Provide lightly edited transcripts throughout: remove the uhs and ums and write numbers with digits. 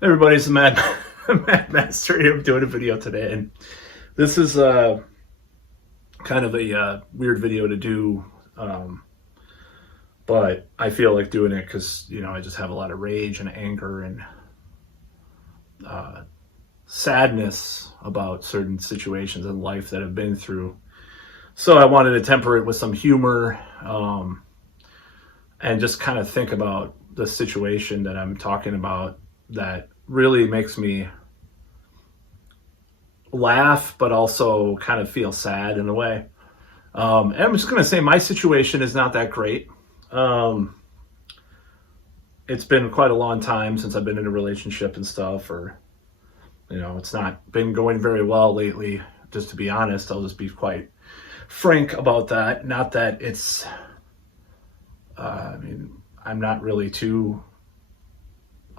Everybody's a mad, mad master here. I'm doing a video today, and this is kind of a weird video to do, but I feel like doing it because I just have a lot of rage and anger and sadness about certain situations in life that I've been through. So I wanted to temper it with some humor, and just kind of think about the situation that I'm talking about that really makes me laugh, but also kind of feel sad in a way. And I'm just going to say my situation is not that great. It's been quite a long time since I've been in a relationship and stuff, or, it's not been going very well lately. Just to be honest, I'll just be quite frank about that. Not that it's, I'm not really too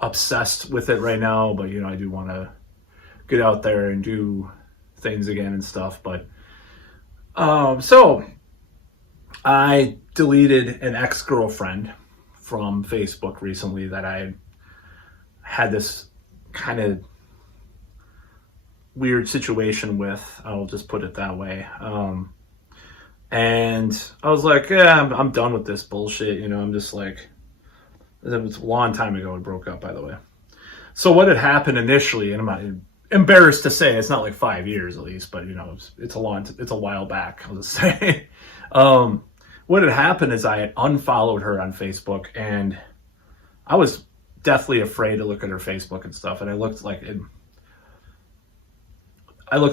obsessed with it right now, but I do want to get out there and do things again and stuff. But so I deleted an ex-girlfriend from Facebook recently that I had this kind of weird situation with. I'll just put it that way. And I was like, yeah, I'm done with this bullshit. I'm just like, it was a long time ago we broke up, by the way. So what had happened initially, and I'm not embarrassed to say, it's not like 5 years at least, but it's a while back, I'll just say. What had happened is I had unfollowed her on Facebook, and I was deathly afraid to look at her Facebook and stuff. And I looked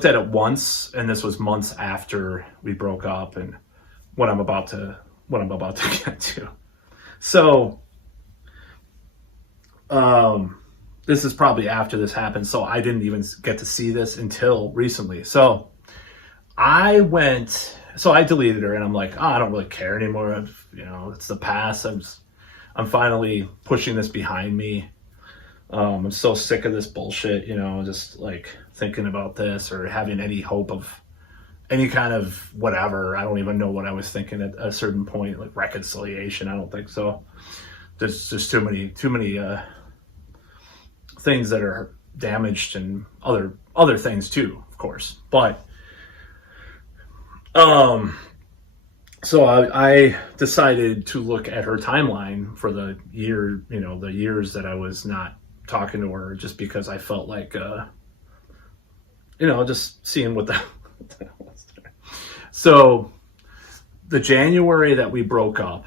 at it once, and this was months after we broke up, and what I'm about to get to. So, this is probably after this happened, so I didn't even get to see this until recently. So I deleted her, and I'm like, I don't really care anymore. It's the past. I'm finally pushing this behind me. I'm so sick of this bullshit, just like thinking about this or having any hope of any kind of whatever. I don't even know what I was thinking at a certain point, like reconciliation. I don't think so. There's just too many things that are damaged, and other things too, of course. But so I decided to look at her timeline for the years that I was not talking to her, just because I felt like just seeing what the hell was there. So the January that we broke up,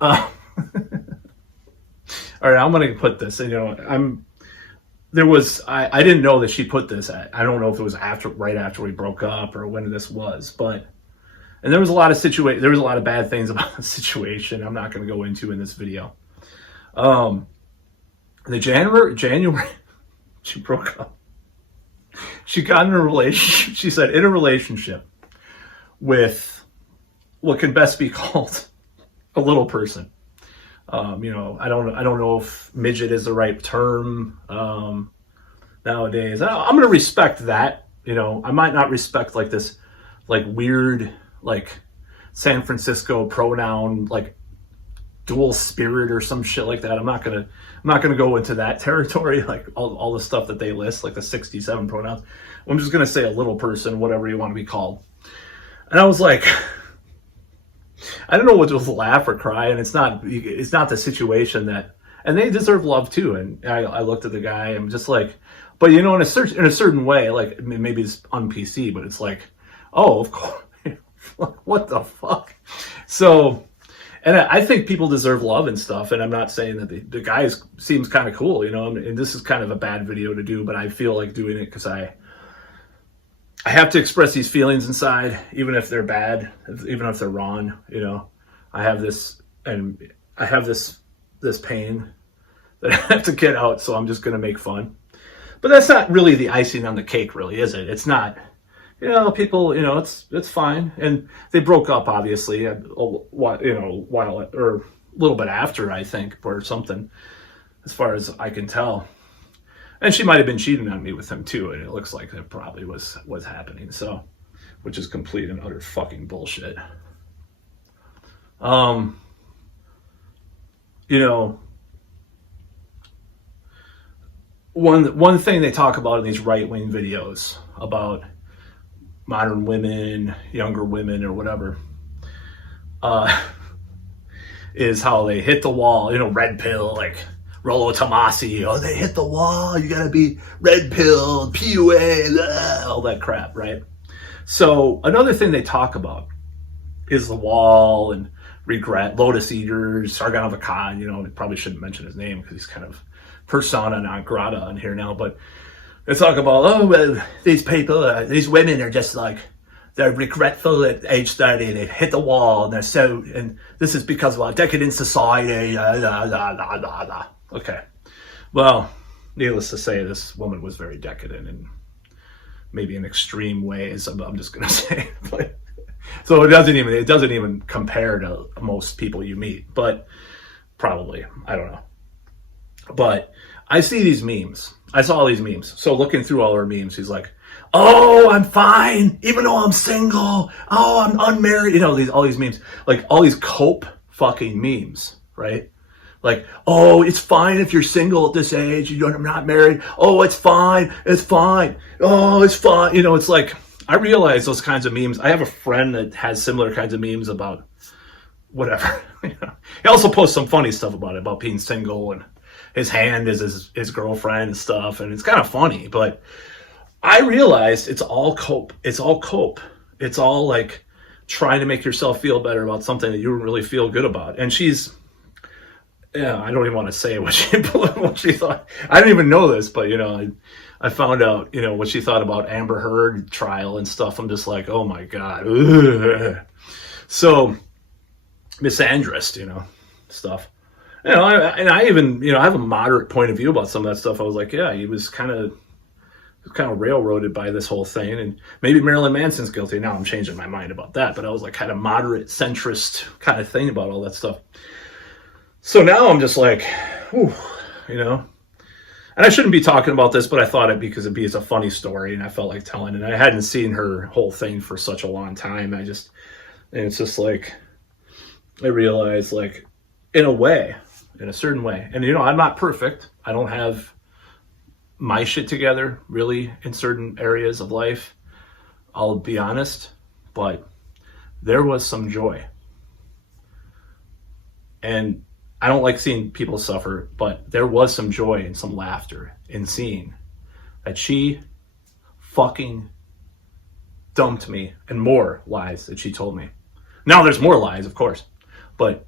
all right, I'm gonna put this. I didn't know that she put this at. I don't know if it was right after we broke up or when this was, and there was a lot of bad things about the situation. I'm not gonna go into in this video. The January she broke up. She got in a relationship. She said in a relationship with what can best be called a little person. I don't know if midget is the right term nowadays. I'm going to respect that. I might not respect like this, like weird, like San Francisco pronoun, like dual spirit or some shit like that. I'm not gonna go into that territory, like all the stuff that they list, like the 67 pronouns. I'm just gonna say a little person, whatever you want to be called. And I was like, I don't know what to laugh or cry, and it's not the situation that, and they deserve love too. And I looked at the guy, I'm just like, but in a certain way, like maybe it's on PC, but it's like, oh, of course, what the fuck? So, and I think people deserve love and stuff, and I'm not saying that the guy seems kind of cool, and this is kind of a bad video to do, but I feel like doing it because I have to express these feelings inside, even if they're bad, even if they're wrong. I have this pain that I have to get out, so I'm just going to make fun. But that's not really the icing on the cake, really, is it? It's not. People, it's fine. And they broke up, obviously, a while or a little bit after, I think, or something, as far as I can tell. And she might have been cheating on me with him too, and it looks like that probably was happening. So, which is complete and utter fucking bullshit. one thing they talk about in these right-wing videos about modern women, younger women, or whatever, uh, is how they hit the wall. Red pill, like Rollo Tomasi. Oh, they hit the wall. You gotta be red pill, PUA, all that crap, right? So another thing they talk about is the wall and regret. Lotus Eaters, Sargon of Akkad. I probably shouldn't mention his name because he's kind of persona non grata on here now. But they talk about, oh, well, these people, these women are just like, they're regretful at age 30. They've hit the wall, and and this is because of our decadent society. Okay. Well, needless to say, this woman was very decadent and maybe in extreme ways. I'm just gonna say, but so it doesn't even compare to most people you meet, but probably, I don't know. But I see these memes. I saw all these memes. So looking through all her memes, she's like, "Oh, I'm fine, even though I'm single. Oh, I'm unmarried." All these memes, like all these cope fucking memes, right? Like, oh, it's fine if you're single at this age. You're not married. Oh, it's fine. It's fine. Oh, it's fine. It's like, I realize those kinds of memes. I have a friend that has similar kinds of memes about whatever. He also posts some funny stuff about being single, and his hand is his girlfriend and stuff. And it's kind of funny, but I realized it's all cope. It's all cope. It's all like trying to make yourself feel better about something that you don't really feel good about. And I don't even want to say what she thought. I didn't even know this, but I found out what she thought about Amber Heard trial and stuff. I'm just like, oh my god. Ugh. So misandrist, stuff. I even I have a moderate point of view about some of that stuff. I was like, yeah, he was kind of railroaded by this whole thing, and maybe Marilyn Manson's guilty. Now I'm changing my mind about that, but I was like kind of moderate centrist kind of thing about all that stuff. So now I'm just like, whew, and I shouldn't be talking about this, but I thought it's a funny story, and I felt like telling it. I hadn't seen her whole thing for such a long time. And it's just like, I realized, like, in a certain way, and I'm not perfect. I don't have my shit together really in certain areas of life. I'll be honest, but there was some joy. And I don't like seeing people suffer, but there was some joy and some laughter in seeing that she fucking dumped me, and more lies that she told me. Now there's more lies, of course, but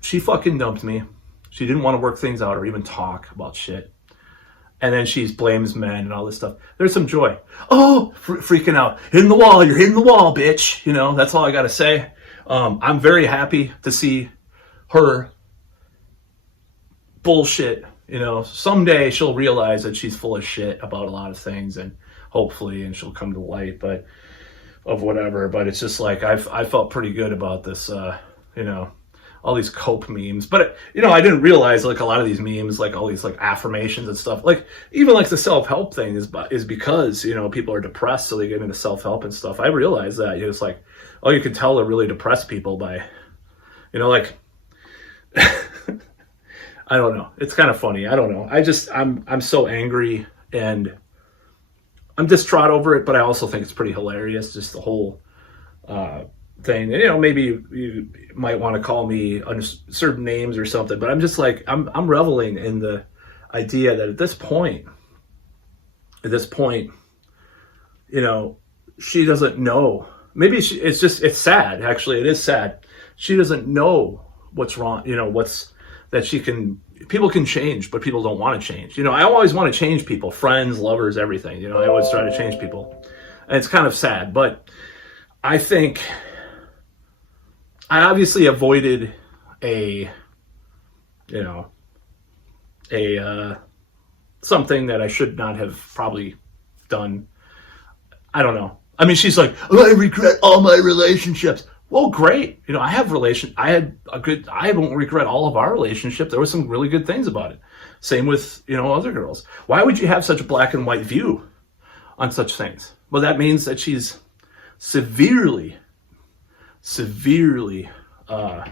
she fucking dumped me. She didn't want to work things out or even talk about shit. And then she blames men and all this stuff. There's some joy. Oh, freaking out. Hitting the wall. You're hitting the wall, bitch. That's all I got to say. I'm very happy to see her bullshit. Someday she'll realize that she's full of shit about a lot of things, and hopefully, and she'll come to light, but of whatever. But it's just like, I felt pretty good about this, all these cope memes. But I didn't realize, like, a lot of these memes, like all these like affirmations and stuff, like even like the self-help thing is because people are depressed, so they get into self-help and stuff. I realized that it's like, oh, you can tell they're really depressed people by like I don't know, it's kind of funny. I don't know, I'm so angry, and I'm distraught over it, but I also think it's pretty hilarious, just the whole thing. Maybe you might want to call me under certain names or something, but I'm just like, I'm reveling in the idea that at this point, she doesn't know. Maybe it's sad. Actually, it is sad. She doesn't know what's wrong. People can change, but people don't want to change. I always want to change people, friends, lovers, everything. I always try to change people, and it's kind of sad. But I think I obviously avoided something that I should not have probably done. I don't know. I mean, she's like, oh, I regret all my relationships. Well, great. I won't regret all of our relationship. There was some really good things about it. Same with, other girls. Why would you have such a black and white view on such things? Well, that means that she's severely, what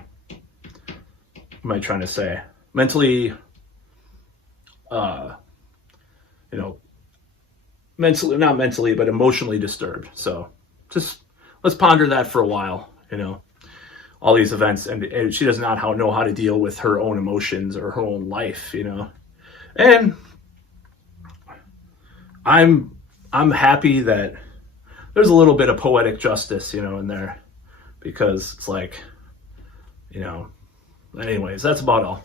am I trying to say? Mentally, you know, mentally, not mentally, but emotionally disturbed. So just let's ponder that for a while, you know, all these events. And she does not know how to deal with her own emotions or her own life, you know. And I'm happy that there's a little bit of poetic justice, you know, in there, because it's like, you know, anyways, that's about all.